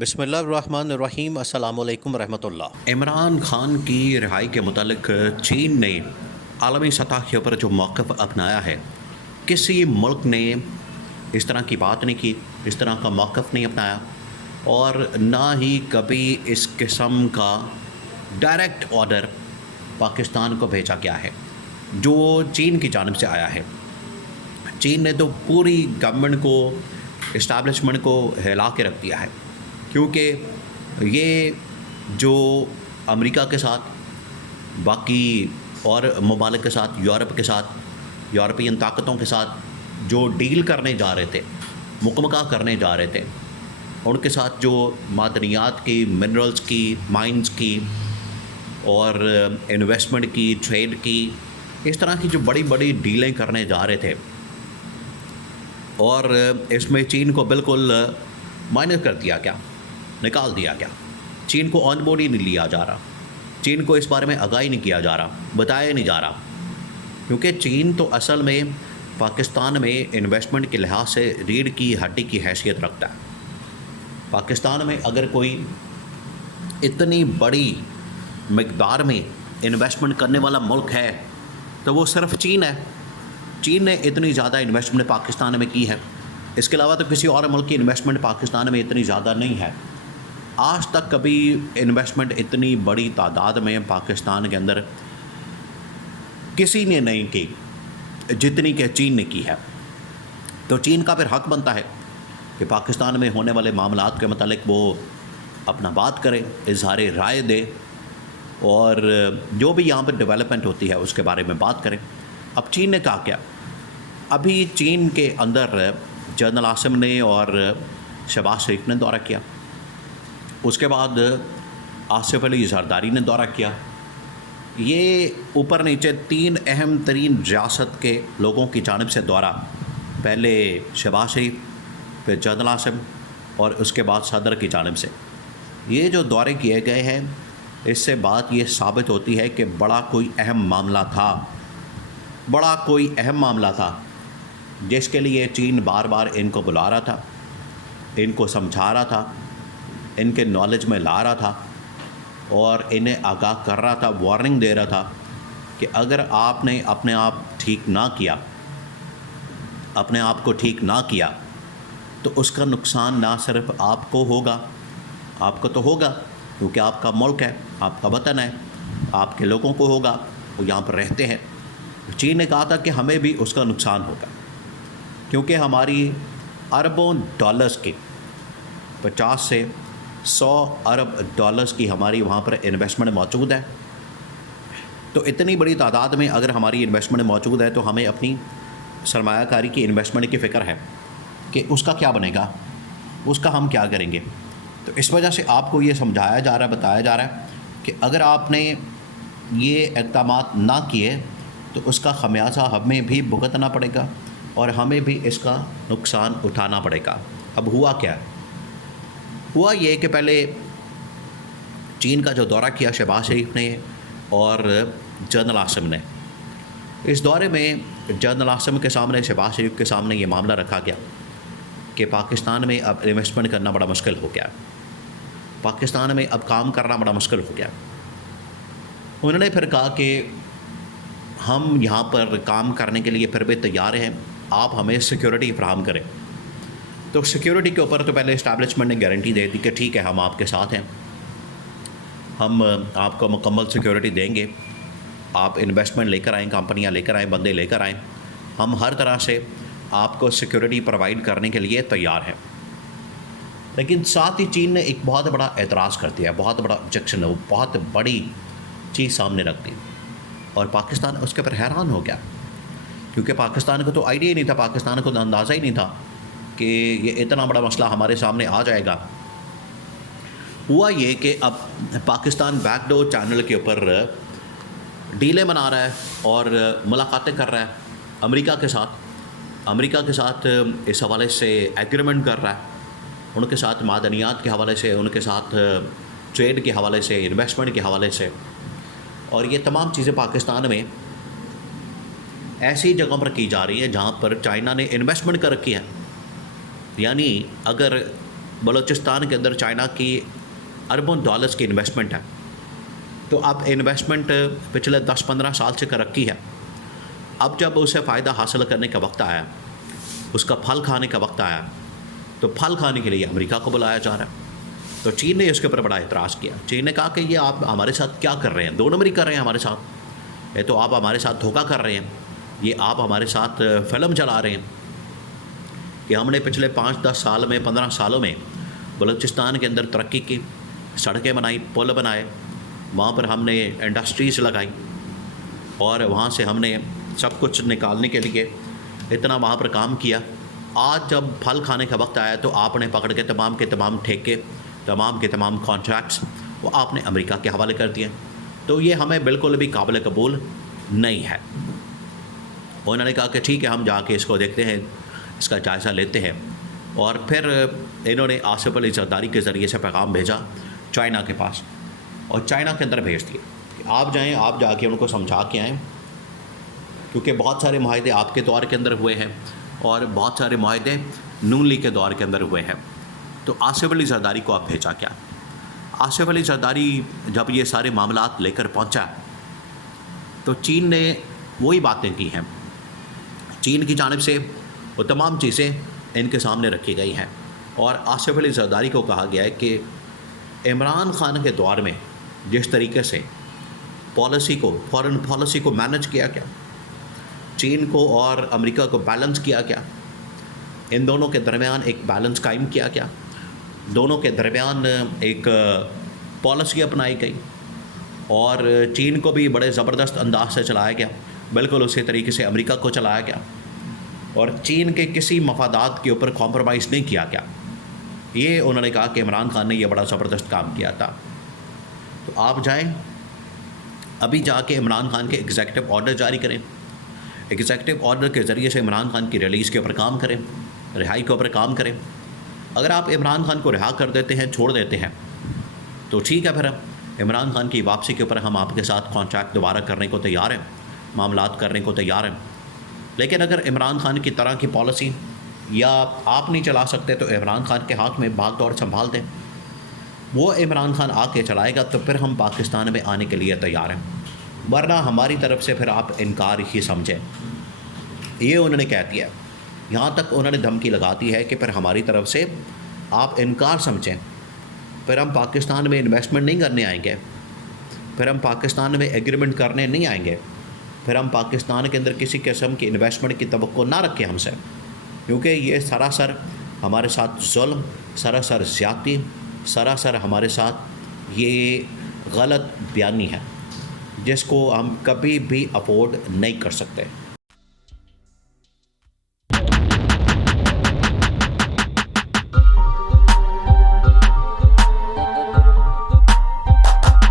بسم اللہ الرحمن الرحیم، السلام علیکم ورحمۃ اللہ۔ عمران خان کی رہائی کے متعلق چین نے عالمی سطح کے اوپر جو موقف اپنایا ہے، کسی ملک نے اس طرح کی بات نہیں کی، اس طرح کا موقف نہیں اپنایا، اور نہ ہی کبھی اس قسم کا ڈائریکٹ آرڈر پاکستان کو بھیجا گیا ہے جو چین کی جانب سے آیا ہے۔ چین نے تو پوری گورنمنٹ کو، اسٹیبلشمنٹ کو ہلا کے رکھ دیا ہے، کیونکہ یہ جو امریکہ کے ساتھ، باقی اور ممالک کے ساتھ، یورپ کے ساتھ، یورپین طاقتوں کے ساتھ جو ڈیل کرنے جا رہے تھے، مکمکہ کرنے جا رہے تھے، ان کے ساتھ جو معدنیات کی، منرلز کی، مائنز کی اور انویسٹمنٹ کی، ٹریڈ کی، اس طرح کی جو بڑی بڑی ڈیلیں کرنے جا رہے تھے، اور اس میں چین کو بالکل مائنس کر دیا گیا، نکال دیا گیا۔ چین کو آن بورڈ ہی نہیں لیا جا رہا، چین کو اس بارے میں آگاہی نہیں کیا جا رہا، بتایا نہیں جا رہا، کیونکہ چین تو اصل میں پاکستان میں انویسٹمنٹ کے لحاظ سے ریڑھ کی ہڈی کی حیثیت رکھتا ہے۔ پاکستان میں اگر کوئی اتنی بڑی مقدار میں انویسٹمنٹ کرنے والا ملک ہے تو وہ صرف چین ہے۔ چین نے اتنی زیادہ انویسٹمنٹ پاکستان میں کی ہے، اس کے علاوہ تو کسی اور ملک کی انویسٹمنٹ پاکستان میں اتنی زیادہ نہیں ہے۔ آج تک کبھی انویسٹمنٹ اتنی بڑی تعداد میں پاکستان کے اندر کسی نے نہیں کی جتنی کہ چین نے کی ہے۔ تو چین کا پھر حق بنتا ہے کہ پاکستان میں ہونے والے معاملات کے متعلق وہ اپنا بات کرے، اظہار رائے دے، اور جو بھی یہاں پر ڈیولپمنٹ ہوتی ہے اس کے بارے میں بات کریں۔ اب چین نے کہا کیا؟ ابھی چین کے اندر جنرل عاصم نے اور شہباز شریف نے دورہ کیا، اس کے بعد آصف علی زرداری نے دورہ کیا۔ یہ اوپر نیچے تین اہم ترین ریاست کے لوگوں کی جانب سے دورہ، پہلے شہباز شریف، پھر جنرل عاصم، اور اس کے بعد صدر کی جانب سے یہ جو دورے کیے گئے ہیں، اس سے بات یہ ثابت ہوتی ہے کہ بڑا کوئی اہم معاملہ تھا، بڑا کوئی اہم معاملہ تھا جس کے لیے چین بار بار ان کو بلا رہا تھا، ان کو سمجھا رہا تھا، ان کے نالج میں لا رہا تھا، اور انہیں آگاہ کر رہا تھا، وارننگ دے رہا تھا کہ اگر آپ نے اپنے آپ ٹھیک نہ کیا، اپنے آپ کو ٹھیک نہ کیا، تو اس کا نقصان نہ صرف آپ کو ہوگا، آپ کو تو ہوگا کیونکہ آپ کا ملک ہے، آپ کا وطن ہے، آپ کے لوگوں کو ہوگا، وہ یہاں پر رہتے ہیں۔ چین نے کہا تھا کہ ہمیں بھی اس کا نقصان ہوگا، کیونکہ ہماری اربوں ڈالرز کی، 50 سے 100 ارب ڈالرز کی ہماری وہاں پر انویسٹمنٹ موجود ہے۔ تو اتنی بڑی تعداد میں اگر ہماری انویسٹمنٹ موجود ہے تو ہمیں اپنی سرمایہ کاری کی، انویسٹمنٹ کی فکر ہے کہ اس کا کیا بنے گا، اس کا ہم کیا کریں گے۔ تو اس وجہ سے آپ کو یہ سمجھایا جا رہا ہے، بتایا جا رہا ہے کہ اگر آپ نے یہ اقدامات نہ کیے تو اس کا خمیازہ ہمیں بھی بھگتنا پڑے گا، اور ہمیں بھی اس کا نقصان اٹھانا پڑے گا۔ اب ہوا کیا؟ ہوا یہ کہ پہلے چین کا جو دورہ کیا شہباز شریف نے اور جنرل عاصم نے، اس دورے میں جنرل عاصم کے سامنے، شہباز شریف کے سامنے یہ معاملہ رکھا گیا کہ پاکستان میں اب انویسٹمنٹ کرنا بڑا مشکل ہو گیا، پاکستان میں اب کام کرنا بڑا مشکل ہو گیا۔ انہوں نے پھر کہا کہ ہم یہاں پر کام کرنے کے لیے پھر بھی تیار ہیں، آپ ہمیں سیکیورٹی فراہم کریں۔ تو سیکیورٹی کے اوپر تو پہلے اسٹیبلشمنٹ نے گارنٹی دے دی کہ ٹھیک ہے، ہم آپ کے ساتھ ہیں، ہم آپ کو مکمل سیکیورٹی دیں گے، آپ انویسٹمنٹ لے کر آئیں، کمپنیاں لے کر آئیں، بندے لے کر آئیں، ہم ہر طرح سے آپ کو سیکیورٹی پرووائڈ کرنے کے لیے تیار ہیں۔ لیکن ساتھ ہی چین نے ایک بہت بڑا اعتراض کر دیا، بہت بڑا آبجیکشن، وہ بہت بڑی چیز سامنے رکھ دی، اور پاکستان اس کے پر حیران ہو گیا، کیونکہ پاکستان کو تو آئیڈیا ہی نہیں تھا، پاکستان کو تو اندازہ ہی نہیں تھا کہ یہ اتنا بڑا مسئلہ ہمارے سامنے آ جائے گا۔ ہوا یہ کہ اب پاکستان بیک ڈور چینل کے اوپر ڈیلیں بنا رہا ہے اور ملاقاتیں کر رہا ہے امریکہ کے ساتھ اس حوالے سے ایگریمنٹ کر رہا ہے، ان کے ساتھ معدنیات کے حوالے سے، ان کے ساتھ ٹریڈ کے حوالے سے، انویسٹمنٹ کے حوالے سے، اور یہ تمام چیزیں پاکستان میں ایسی جگہوں پر کی جا رہی ہے جہاں پر چائنا نے انویسٹمنٹ کر رکھی ہے۔ یعنی اگر بلوچستان کے اندر چائنا کی اربوں ڈالرز کی انویسٹمنٹ ہے. تو اب انویسٹمنٹ پچھلے 10-15 سال سے کر رکھی ہے. اب جب اسے فائدہ حاصل کرنے کا وقت آیا, اس کا پھل کھانے کا وقت آیا, تو پھل کھانے کے لیے امریکہ کو بلایا جا رہا ہے. تو چین نے اس کے اوپر بڑا اعتراض کیا. چین نے کہا کہ یہ آپ ہمارے ساتھ کیا کر رہے ہیں, 2 نمبری کر رہے ہیں ہمارے ساتھ. یہ تو آپ ہمارے ساتھ دھوکہ کر رہے ہیں, یہ آپ ہمارے ساتھ فلم چلا رہے ہیں کہ ہم نے پچھلے 5-10 سال میں 15 سالوں میں بلوچستان کے اندر ترقی کی, سڑکیں بنائی, پل بنائے, وہاں پر ہم نے انڈسٹریز لگائی, اور وہاں سے ہم نے سب کچھ نکالنے کے لیے اتنا وہاں پر کام کیا. آج جب پھل کھانے کا وقت آیا تو آپ نے پکڑ کے تمام کے تمام ٹھیکے, تمام کے تمام کانٹریکٹس وہ آپ نے امریکہ کے حوالے کر دیے. تو یہ ہمیں بالکل بھی قابل قبول نہیں ہے. انہوں نے کہا کہ ٹھیک ہے, ہم جا کے اس کو دیکھتے ہیں, اس کا جائزہ لیتے ہیں. اور پھر انہوں نے آصف علی زرداری کے ذریعے سے پیغام بھیجا چائنا کے پاس, اور چائنا کے اندر بھیج دیے کہ آپ جائیں, آپ جا کے ان کو سمجھا کے آئیں, کیونکہ بہت سارے معاہدے آپ کے دور کے اندر ہوئے ہیں اور بہت سارے معاہدے نون لیگ کے دور کے اندر ہوئے ہیں. تو آصف علی زرداری کو آپ بھیجا کیا؟ آصف علی زرداری جب یہ سارے معاملات لے کر پہنچا تو چین نے وہی باتیں کی ہیں. چین کی جانب سے وہ تمام چیزیں ان کے سامنے رکھی گئی ہیں, اور آصف علی زرداری کو کہا گیا ہے کہ عمران خان کے دور میں جس طریقے سے پالیسی کو, فارن پالیسی کو مینج کیا گیا, چین کو اور امریکہ کو بیلنس کیا گیا, ان دونوں کے درمیان ایک بیلنس قائم کیا گیا, دونوں کے درمیان ایک پالیسی اپنائی گئی, اور چین کو بھی بڑے زبردست انداز سے چلایا گیا, بالکل اسی طریقے سے امریکہ کو چلایا گیا, اور چین کے کسی مفادات کے اوپر کمپرومائز نہیں کیا گیا. یہ انہوں نے کہا کہ عمران خان نے یہ بڑا زبردست کام کیا تھا. تو آپ جائیں, ابھی جا کے عمران خان کے ایگزیکٹو آرڈر جاری کریں, ایگزیکٹو آرڈر کے ذریعے سے عمران خان کی ریلیز کے اوپر کام کریں, رہائی کے اوپر کام کریں. اگر آپ عمران خان کو رہا کر دیتے ہیں, چھوڑ دیتے ہیں, تو ٹھیک ہے, پھر عمران خان کی واپسی کے اوپر ہم آپ کے ساتھ کانٹریکٹ دوبارہ کرنے کو تیار ہیں, معاملات کرنے کو تیار ہیں. لیکن اگر عمران خان کی طرح کی پالیسی یا آپ نہیں چلا سکتے تو عمران خان کے ہاتھ میں بھاگ دوڑ سنبھال دیں, وہ عمران خان آ کے چلائے گا تو پھر ہم پاکستان میں آنے کے لیے تیار ہیں, ورنہ ہماری طرف سے پھر آپ انکار ہی سمجھیں. یہ انہوں نے کہہ دیا. یہاں تک انہوں نے دھمکی لگاتی ہے کہ پھر ہماری طرف سے آپ انکار سمجھیں, پھر ہم پاکستان میں انویسٹمنٹ نہیں کرنے آئیں گے, پھر ہم پاکستان میں ایگریمنٹ کرنے نہیں آئیں گے, پھر ہم پاکستان کے اندر کسی قسم کی انویسٹمنٹ کی توقع نہ رکھیں ہم سے, کیونکہ یہ سراسر ہمارے ساتھ ظلم, سراسر زیادتی, سراسر ہمارے ساتھ یہ غلط بیانی ہے جس کو ہم کبھی بھی افورڈ نہیں کر سکتے.